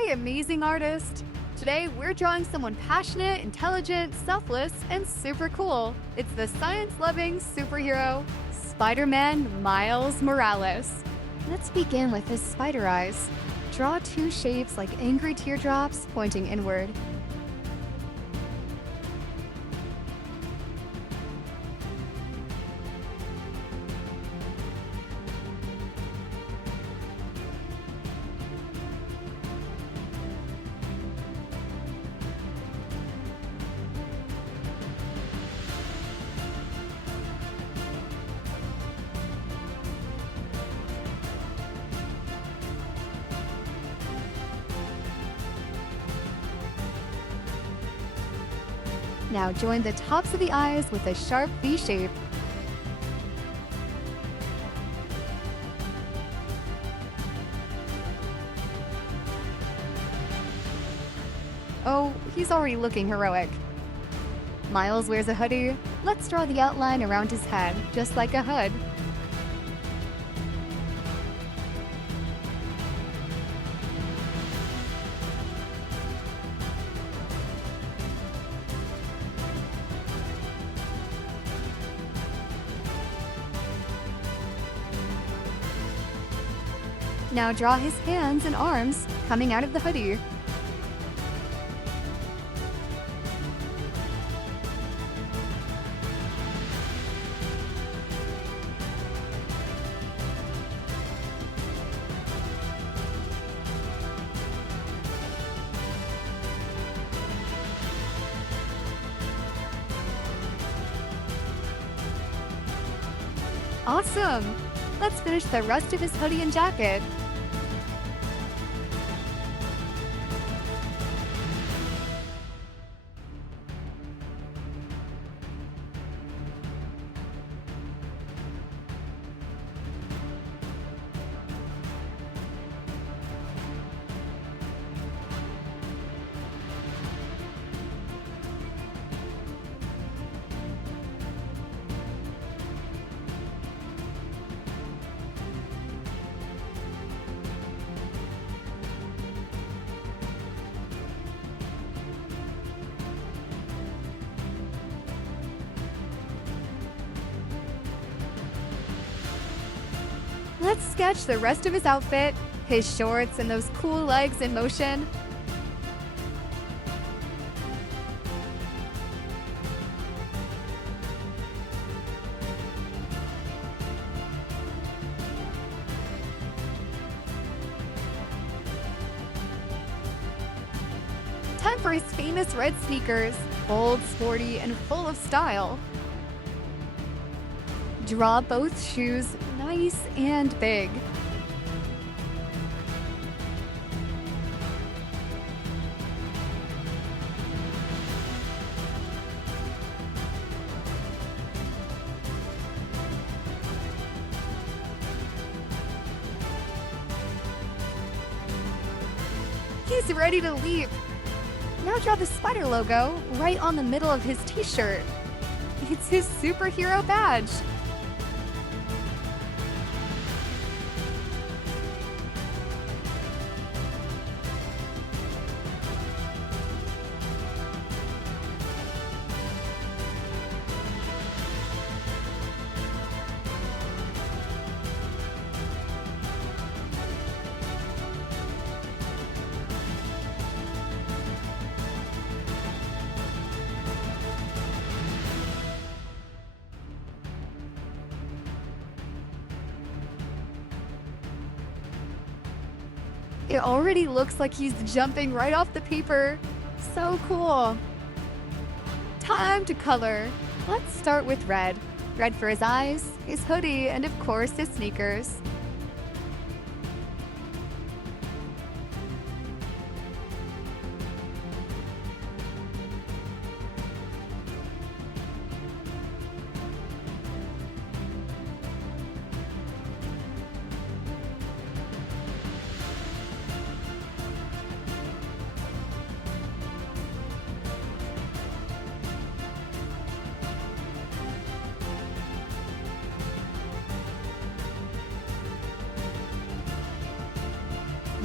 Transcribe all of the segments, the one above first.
Hi, amazing artist! Today we're drawing someone passionate, intelligent, selfless, and super cool. It's the science-loving superhero, Spider-Man Miles Morales. Let's begin with his spider eyes. Draw two shapes like angry teardrops pointing inward. Now join the tops of the eyes with a sharp V shape. Oh, he's already looking heroic. Miles wears a hoodie. Let's draw the outline around his head, just like a hood. Now draw his hands and arms coming out of the hoodie. Awesome! Let's finish the rest of his hoodie and jacket. Let's sketch the rest of his outfit, his shorts, and those cool legs in motion. Time for his famous red sneakers, bold, sporty, and full of style. Draw both shoes nice and big. He's ready to leap. Now draw the spider logo right on the middle of his t-shirt. It's his superhero badge. It already looks like he's jumping right off the paper. So cool. Time to color. Let's start with red. Red for his eyes, his hoodie, and of course his sneakers.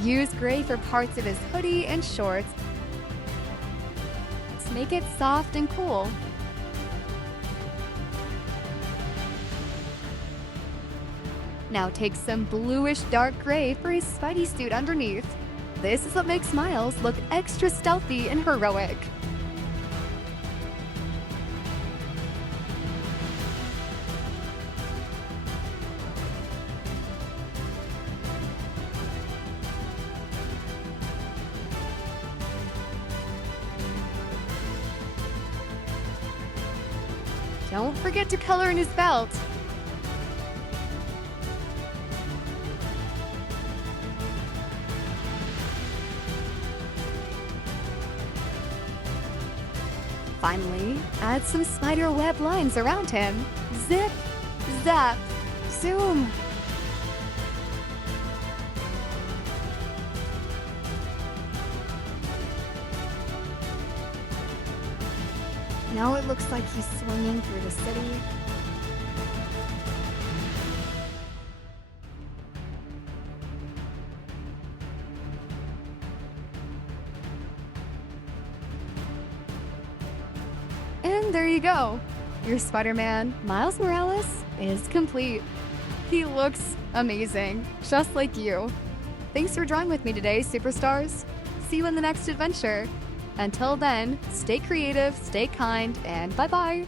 Use gray for parts of his hoodie and shorts. Make it soft and cool. Now take some bluish dark gray for his Spidey suit underneath. This is what makes Miles look extra stealthy and heroic. Don't forget to color in his belt. Finally, add some spider web lines around him. Zip, zap, zoom. Now it looks like he's swinging through the city. And there you go. Your Spider-Man, Miles Morales, is complete. He looks amazing, just like you. Thanks for drawing with me today, superstars. See you in the next adventure. Until then, stay creative, stay kind, and bye-bye.